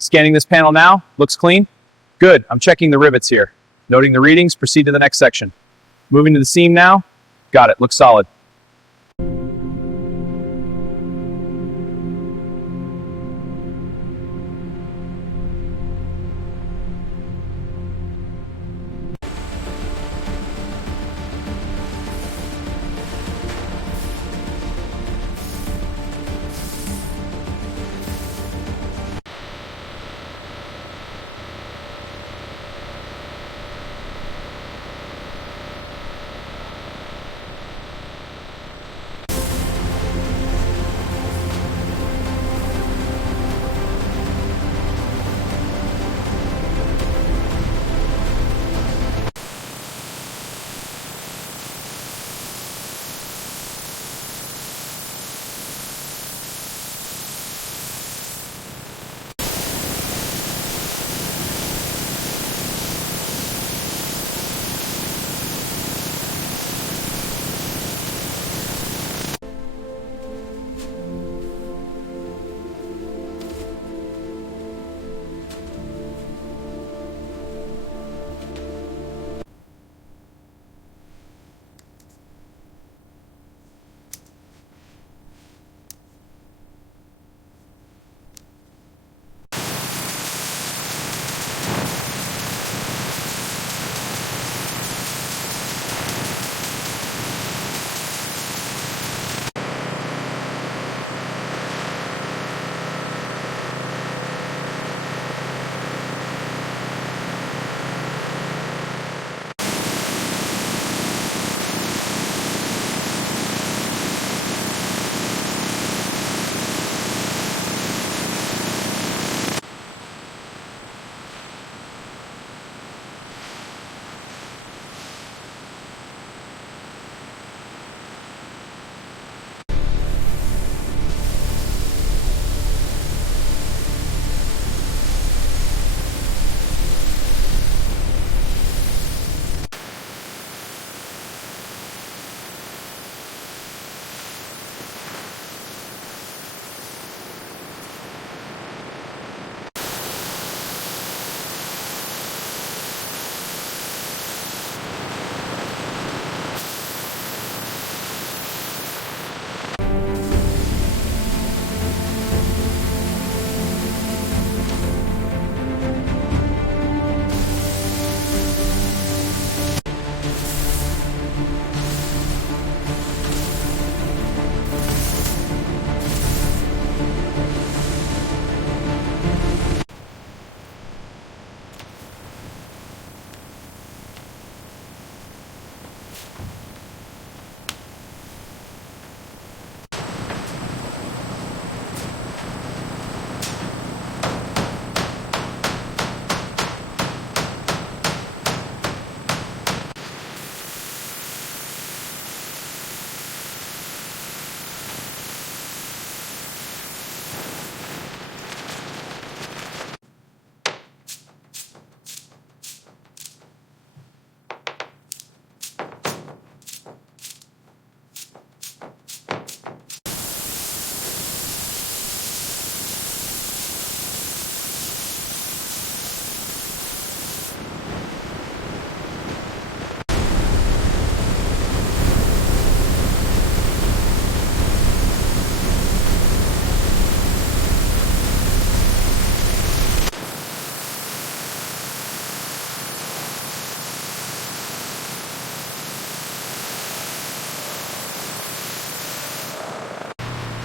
Scanning this panel now. Looks clean. Good. I'm checking the rivets here. Noting the readings, proceed to the next section. Moving to the seam now. Got it. Looks solid.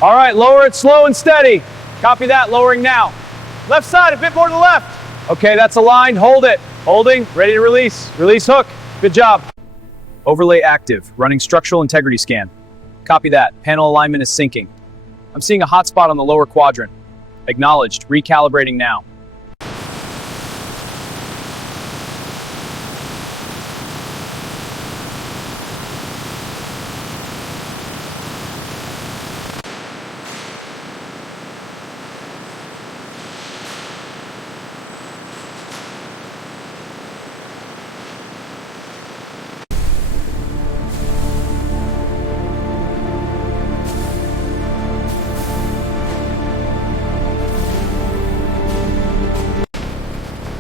All right, lower it slow and steady. Copy that, lowering now. Left side, a bit more to the left. Okay, that's aligned, hold it. Holding, ready to release. Release hook, good job. Overlay active, running structural integrity scan. Copy that, panel alignment is syncing. I'm seeing a hot spot on the lower quadrant. Acknowledged, recalibrating now.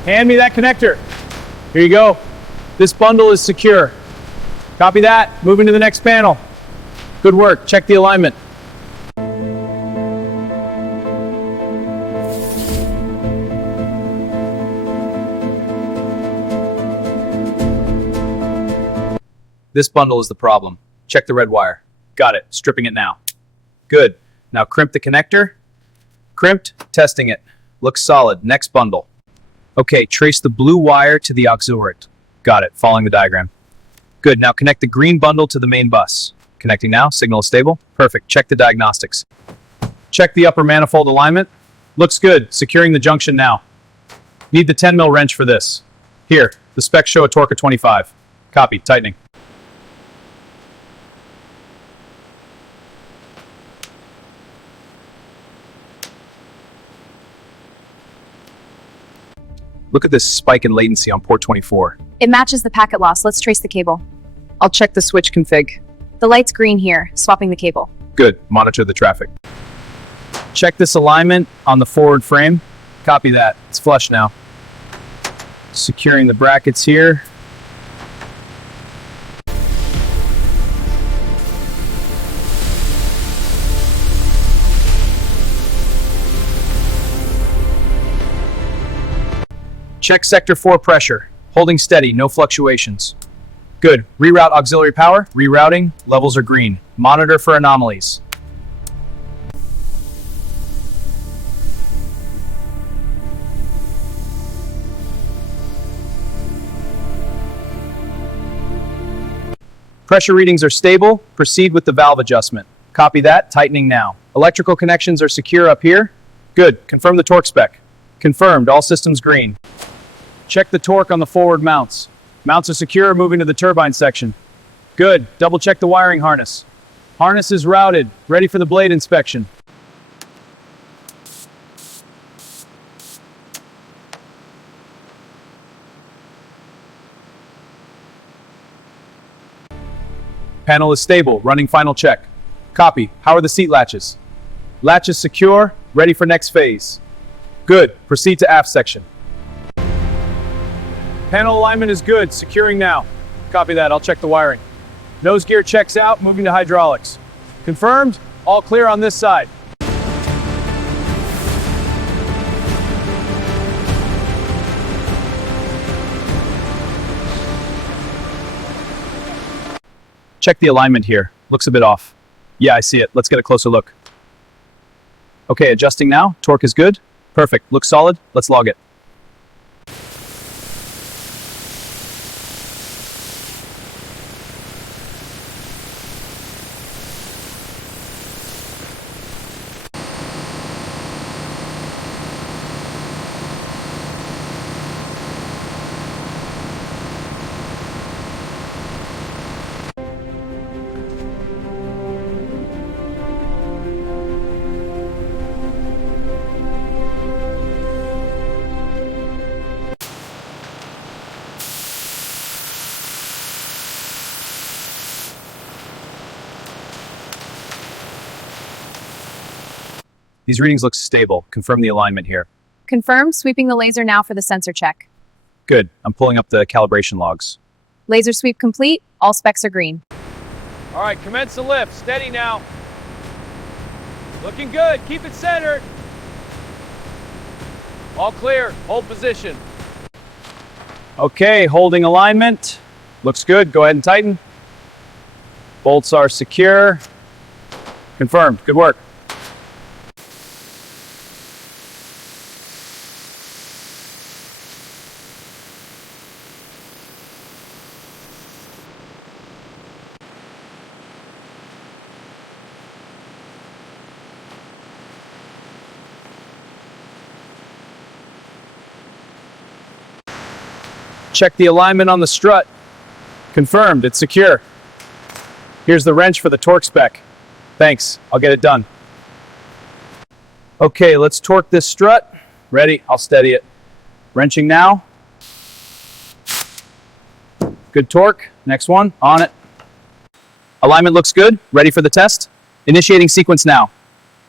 Hand me that connector. Here you go. This bundle is secure. Copy that. Moving to the next panel. Good work. Check the alignment. This bundle is the problem. Check the red wire. Got it. Stripping it now. Good. Now crimp the connector. Crimped. Testing it. Looks solid. Next bundle. Okay, trace the blue wire to the auxiliary. Got it. Following the diagram. Good. Now connect the green bundle to the main bus. Connecting now. Signal is stable. Perfect. Check the diagnostics. Check the upper manifold alignment. Looks good. Securing the junction now. Need the 10 mil wrench for this. Here. The specs show a torque of 25. Copy. Tightening. Look at this spike in latency on port 24. It matches the packet loss. Let's trace the cable. I'll check the switch config. The light's green here. Swapping the cable. Good. Monitor the traffic. Check this alignment on the forward frame. Copy that. It's flush now. Securing the brackets here. Check sector 4 pressure. Holding steady, no fluctuations. Good. Reroute auxiliary power. Rerouting. Levels are green. Monitor for anomalies. Pressure readings are stable. Proceed with the valve adjustment. Copy that. Tightening now. Electrical connections are secure up here. Good. Confirm the torque spec. Confirmed. All systems green. Check the torque on the forward mounts. Mounts are secure, moving to the turbine section. Good. Double check the wiring harness. Harness is routed, ready for the blade inspection. Panel is stable, running final check. Copy. How are the seat latches? Latches secure, ready for next phase. Good. Proceed to aft section. Panel alignment is good. Securing now. Copy that. I'll check the wiring. Nose gear checks out. Moving to hydraulics. Confirmed. All clear on this side. Check the alignment here. Looks a bit off. Yeah, I see it. Let's get a closer look. Okay, adjusting now. Torque is good. Perfect. Looks solid. Let's log it. These readings look stable. Confirm the alignment here. Confirm. Sweeping the laser now for the sensor check. Good. I'm pulling up the calibration logs. Laser sweep complete. All specs are green. All right, commence the lift. Steady now. Looking good. Keep it centered. All clear. Hold position. Okay, holding alignment. Looks good. Go ahead and tighten. Bolts are secure. Confirmed. Good work. Check the alignment on the strut. Confirmed, it's secure. Here's the wrench for the torque spec. Thanks, I'll get it done. Okay, let's torque this strut. Ready, I'll steady it. Wrenching now. Good torque, next one, on it. Alignment looks good, ready for the test. Initiating sequence now.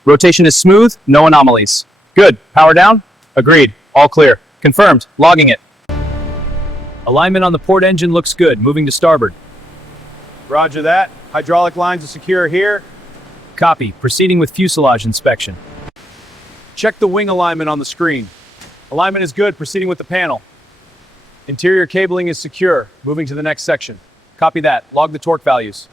Rotation is smooth, no anomalies. Good, power down, agreed, all clear. Confirmed. Logging it. Alignment on the port engine looks good. Moving to starboard. Roger that. Hydraulic lines are secure here. Copy. Proceeding with fuselage inspection. Check the wing alignment on the screen. Alignment is good. Proceeding with the panel. Interior cabling is secure. Moving to the next section. Copy that. Log the torque values.